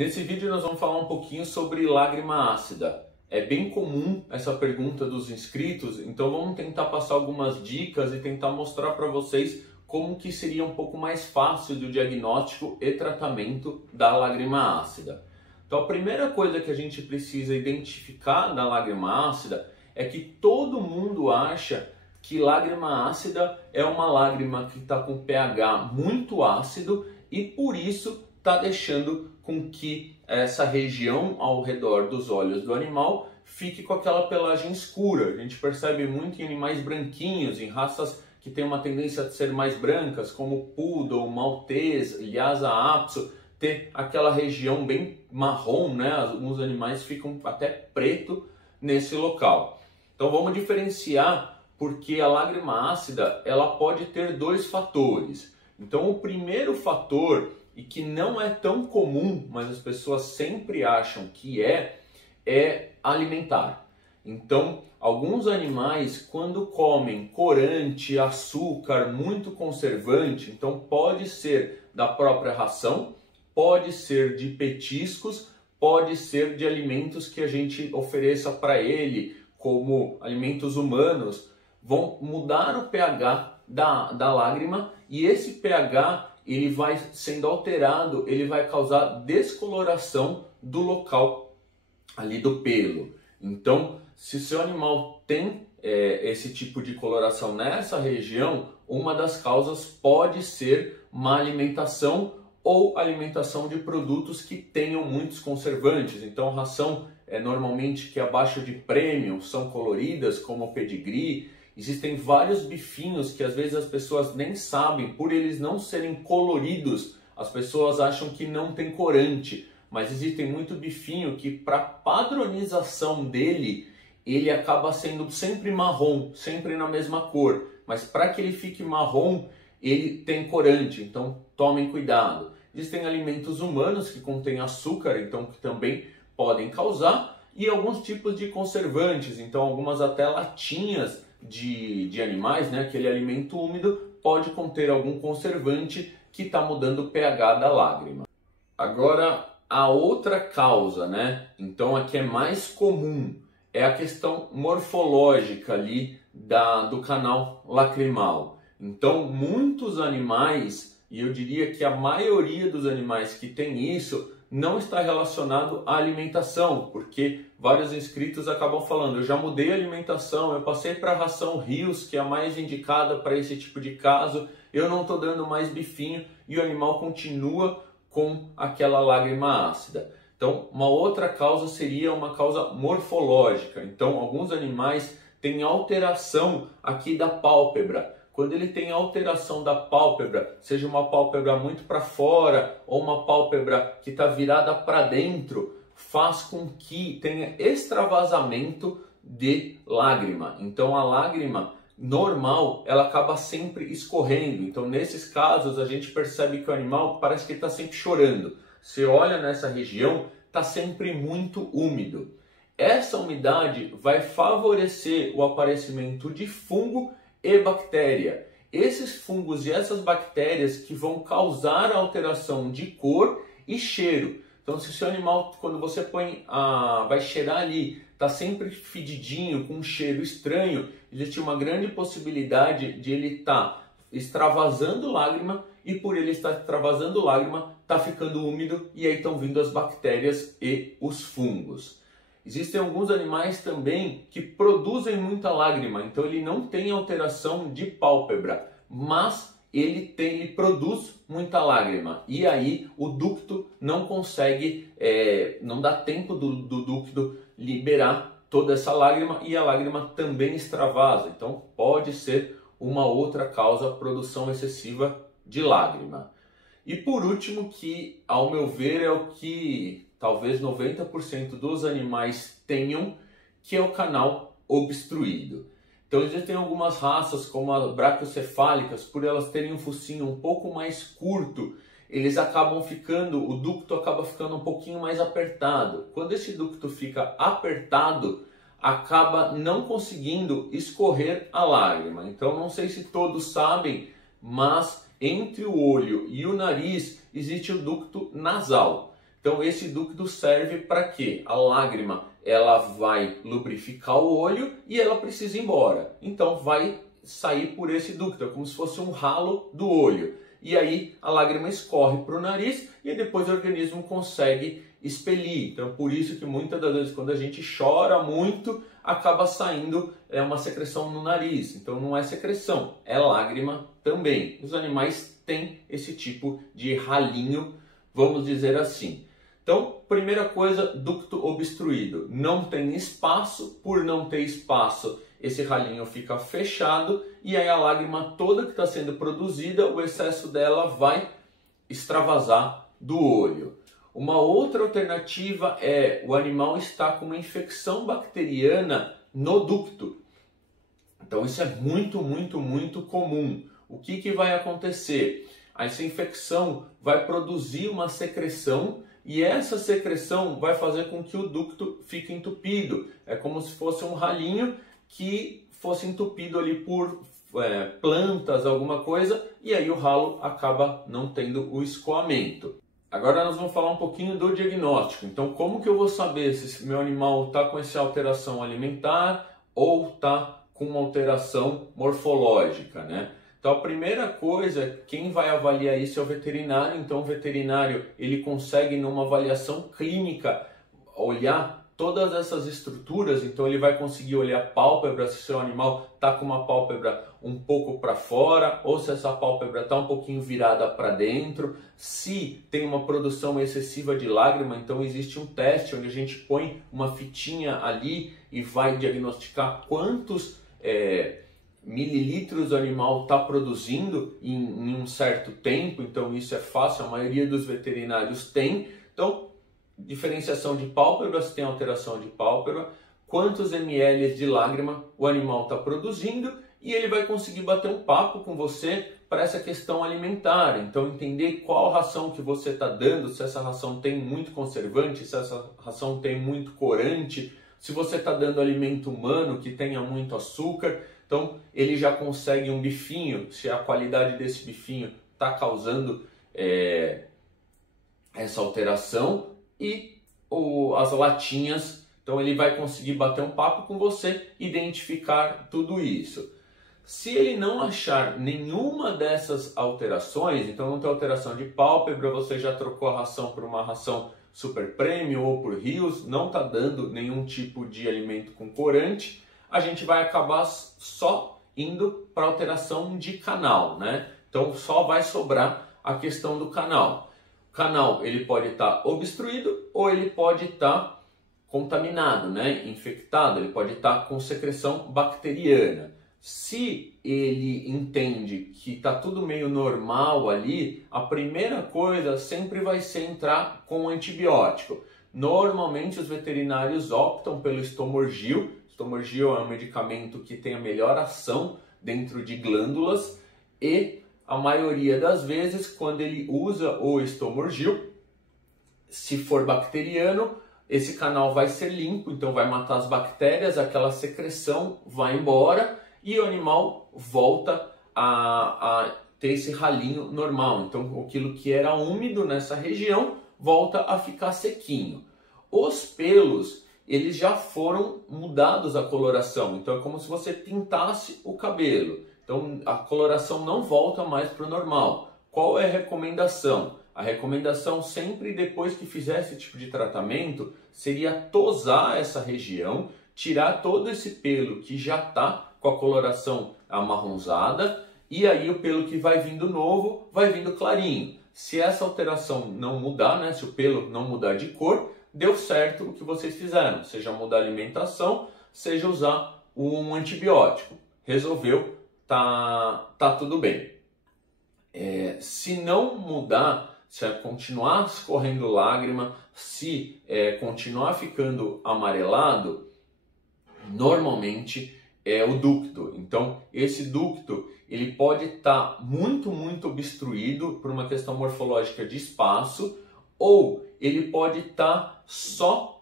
Nesse vídeo nós vamos falar um pouquinho sobre lágrima ácida. É bem comum essa pergunta dos inscritos, então vamos tentar passar algumas dicas e tentar mostrar para vocês como que seria um pouco mais fácil do diagnóstico e tratamento da lágrima ácida. Então a primeira coisa que a gente precisa identificar da lágrima ácida é que todo mundo acha que lágrima ácida é uma lágrima que está com pH muito ácido e por isso está deixando com que essa região ao redor dos olhos do animal fique com aquela pelagem escura. A gente percebe muito em animais branquinhos, em raças que têm uma tendência a ser mais brancas, como Poodle, Maltese, Lhasa Apso, ter aquela região bem marrom, né? Alguns animais ficam até preto nesse local. Então vamos diferenciar, porque a lágrima ácida ela pode ter dois fatores. Então o primeiro fator, e que não é tão comum, mas as pessoas sempre acham que é alimentar. Então, alguns animais, quando comem corante, açúcar, muito conservante, então pode ser da própria ração, pode ser de petiscos, pode ser de alimentos que a gente ofereça para ele, como alimentos humanos, vão mudar o pH da lágrima e esse pH ele vai sendo alterado, ele vai causar descoloração do local ali do pelo. Então, se o seu animal tem esse tipo de coloração nessa região, uma das causas pode ser má alimentação ou alimentação de produtos que tenham muitos conservantes. Então, ração normalmente que abaixo de premium são coloridas, como o pedigree. Existem vários bifinhos que às vezes as pessoas nem sabem, por eles não serem coloridos, as pessoas acham que não tem corante, mas existem muito bifinho que para padronização dele, ele acaba sendo sempre marrom, sempre na mesma cor, mas para que ele fique marrom, ele tem corante, então tomem cuidado. Existem alimentos humanos que contêm açúcar, então que também podem causar, e alguns tipos de conservantes, então algumas até latinhas de animais, né? Aquele alimento úmido pode conter algum conservante que está mudando o pH da lágrima. Agora, a outra causa, né? Então a que é mais comum é a questão morfológica ali do canal lacrimal. Então muitos animais, e eu diria que a maioria dos animais que tem isso, não está relacionado à alimentação, porque vários inscritos acabam falando, eu já mudei a alimentação, eu passei para a ração Rios, que é a mais indicada para esse tipo de caso, eu não estou dando mais bifinho e o animal continua com aquela lágrima ácida. Então, uma outra causa seria uma causa morfológica. Então, alguns animais têm alteração aqui da pálpebra. Quando ele tem alteração da pálpebra, seja uma pálpebra muito para fora ou uma pálpebra que está virada para dentro, faz com que tenha extravasamento de lágrima. Então a lágrima normal, ela acaba sempre escorrendo. Então nesses casos a gente percebe que o animal parece que está sempre chorando. Você olha nessa região, está sempre muito úmido. Essa umidade vai favorecer o aparecimento de fungo e bactéria. Esses fungos e essas bactérias que vão causar alteração de cor e cheiro. Então se o seu animal, quando você põe, vai cheirar ali, está sempre fedidinho, com um cheiro estranho, existe uma grande possibilidade de ele estar extravasando lágrima e por ele estar extravasando lágrima, está ficando úmido e aí estão vindo as bactérias e os fungos. Existem alguns animais também que produzem muita lágrima, então ele não tem alteração de pálpebra, mas ele produz muita lágrima e aí o ducto não consegue, não dá tempo do ducto liberar toda essa lágrima e a lágrima também extravasa, então pode ser uma outra causa, produção excessiva de lágrima. E por último, que ao meu ver é o que talvez 90% dos animais tenham, que é o canal obstruído. Então existem algumas raças, como as braquiocefálicas, por elas terem um focinho um pouco mais curto, eles acabam ficando, o ducto acaba ficando um pouquinho mais apertado. Quando esse ducto fica apertado, acaba não conseguindo escorrer a lágrima. Então não sei se todos sabem, mas entre o olho e o nariz existe o ducto nasal. Então esse ducto serve para quê? A lágrima ela vai lubrificar o olho e ela precisa ir embora. Então vai sair por esse ducto, é como se fosse um ralo do olho. E aí a lágrima escorre para o nariz e depois o organismo consegue expelir. Então por isso que muitas das vezes quando a gente chora muito, acaba saindo uma secreção no nariz. Então não é secreção, é lágrima também. Os animais têm esse tipo de ralinho, vamos dizer assim. Então, primeira coisa, ducto obstruído. Não tem espaço, por não ter espaço, esse ralinho fica fechado e aí a lágrima toda que está sendo produzida, o excesso dela vai extravasar do olho. Uma outra alternativa é o animal estar com uma infecção bacteriana no ducto. Então isso é muito comum. O que vai acontecer? Essa infecção vai produzir uma secreção e essa secreção vai fazer com que o ducto fique entupido. É como se fosse um ralinho que fosse entupido ali por plantas, alguma coisa, e aí o ralo acaba não tendo o escoamento. Agora nós vamos falar um pouquinho do diagnóstico. Então, como que eu vou saber se meu animal está com essa alteração alimentar ou está com uma alteração morfológica, né? Então, a primeira coisa, quem vai avaliar isso é o veterinário. Então, o veterinário ele consegue, numa avaliação clínica, olhar todas essas estruturas. Então, ele vai conseguir olhar a pálpebra, se o seu animal está com uma pálpebra um pouco para fora ou se essa pálpebra está um pouquinho virada para dentro. Se tem uma produção excessiva de lágrima, então existe um teste onde a gente põe uma fitinha ali e vai diagnosticar quantos mililitros o animal está produzindo em um certo tempo. Então isso é fácil, a maioria dos veterinários tem. Então, diferenciação de pálpebra, se tem alteração de pálpebra, quantos ml de lágrima o animal está produzindo, e ele vai conseguir bater um papo com você para essa questão alimentar. Então entender qual ração que você está dando, se essa ração tem muito conservante, se essa ração tem muito corante, se você está dando alimento humano que tenha muito açúcar. Então ele já consegue um bifinho, se a qualidade desse bifinho está causando essa alteração, e as latinhas. Então ele vai conseguir bater um papo com você, identificar tudo isso. Se ele não achar nenhuma dessas alterações, então não tem alteração de pálpebra, você já trocou a ração por uma ração super premium ou por rios, não está dando nenhum tipo de alimento com corante, a gente vai acabar só indo para alteração de canal, né? Então só vai sobrar a questão do canal. O canal ele pode estar obstruído ou ele pode estar contaminado, né? Infectado, ele pode estar com secreção bacteriana. Se ele entende que está tudo meio normal ali, a primeira coisa sempre vai ser entrar com antibiótico. Normalmente os veterinários optam pelo Estomorgil. Estomorgil é um medicamento que tem a melhor ação dentro de glândulas e a maioria das vezes quando ele usa o Estomorgil, se for bacteriano, esse canal vai ser limpo, então vai matar as bactérias, aquela secreção vai embora e o animal volta a ter esse ralinho normal. Então aquilo que era úmido nessa região volta a ficar sequinho. Os pelos, eles já foram mudados a coloração, então é como se você pintasse o cabelo. Então a coloração não volta mais para o normal. Qual é a recomendação? A recomendação sempre depois que fizer esse tipo de tratamento seria tosar essa região, tirar todo esse pelo que já está com a coloração amarronzada e aí o pelo que vai vindo novo vai vindo clarinho. Se essa alteração não mudar, né, se o pelo não mudar de cor, deu certo o que vocês fizeram, seja mudar a alimentação, seja usar um antibiótico. Resolveu, tá tudo bem. Se não mudar, se continuar escorrendo lágrima, se continuar ficando amarelado, normalmente é o ducto. Então esse ducto ele pode estar muito obstruído por uma questão morfológica de espaço, ou ele pode estar só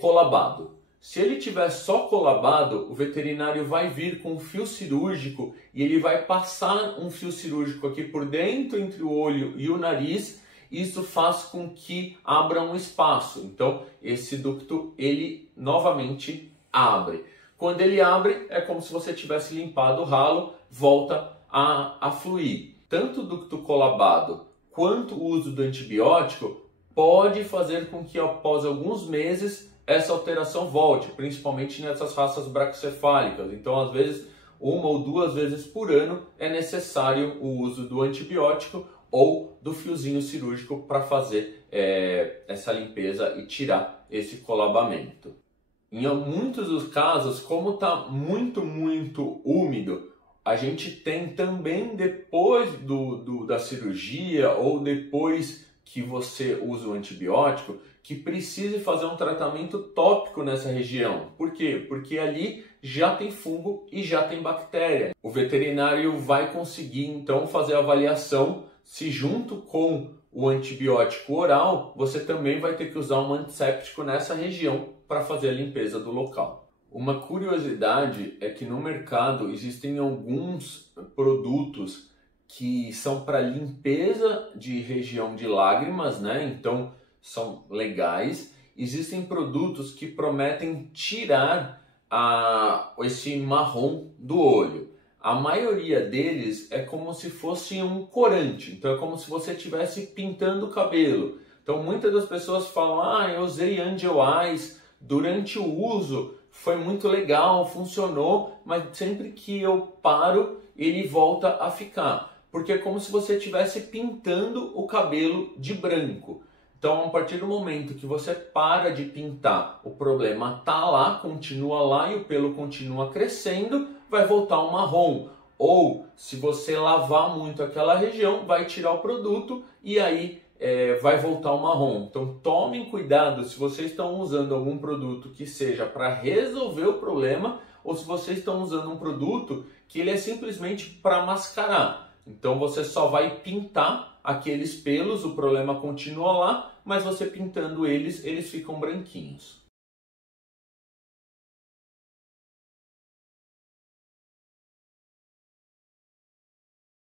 colabado. Se ele tiver só colabado, o veterinário vai vir com um fio cirúrgico e ele vai passar um fio cirúrgico aqui por dentro entre o olho e o nariz isso faz com que abra um espaço. Então, esse ducto, ele novamente abre. Quando ele abre, é como se você tivesse limpado o ralo, volta a fluir. Tanto o ducto colabado quanto o uso do antibiótico pode fazer com que após alguns meses essa alteração volte, principalmente nessas raças braquicefálicas. Então, às vezes, 1 ou 2 vezes por ano é necessário o uso do antibiótico ou do fiozinho cirúrgico para fazer essa limpeza e tirar esse colabamento. Em muitos dos casos, como está muito úmido, a gente tem também depois da cirurgia ou depois que você usa o antibiótico, que precise fazer um tratamento tópico nessa região. Por quê? Porque ali já tem fungo e já tem bactéria. O veterinário vai conseguir então fazer a avaliação se junto com o antibiótico oral, você também vai ter que usar um antisséptico nessa região para fazer a limpeza do local. Uma curiosidade é que no mercado existem alguns produtos que são para limpeza de região de lágrimas, né? Então são legais. Existem produtos que prometem tirar esse marrom do olho. A maioria deles é como se fosse um corante, então é como se você estivesse pintando o cabelo. Então muitas das pessoas falam, eu usei Angel Eyes, durante o uso foi muito legal, funcionou, mas sempre que eu paro ele volta a ficar, porque é como se você estivesse pintando o cabelo de branco. Então, a partir do momento que você para de pintar, o problema está lá, continua lá e o pelo continua crescendo, vai voltar um marrom. Ou, se você lavar muito aquela região, vai tirar o produto e aí vai voltar o marrom. Então, tomem cuidado se vocês estão usando algum produto que seja para resolver o problema ou se vocês estão usando um produto que ele é simplesmente para mascarar. Então, você só vai pintar aqueles pelos, o problema continua lá, mas você pintando eles ficam branquinhos.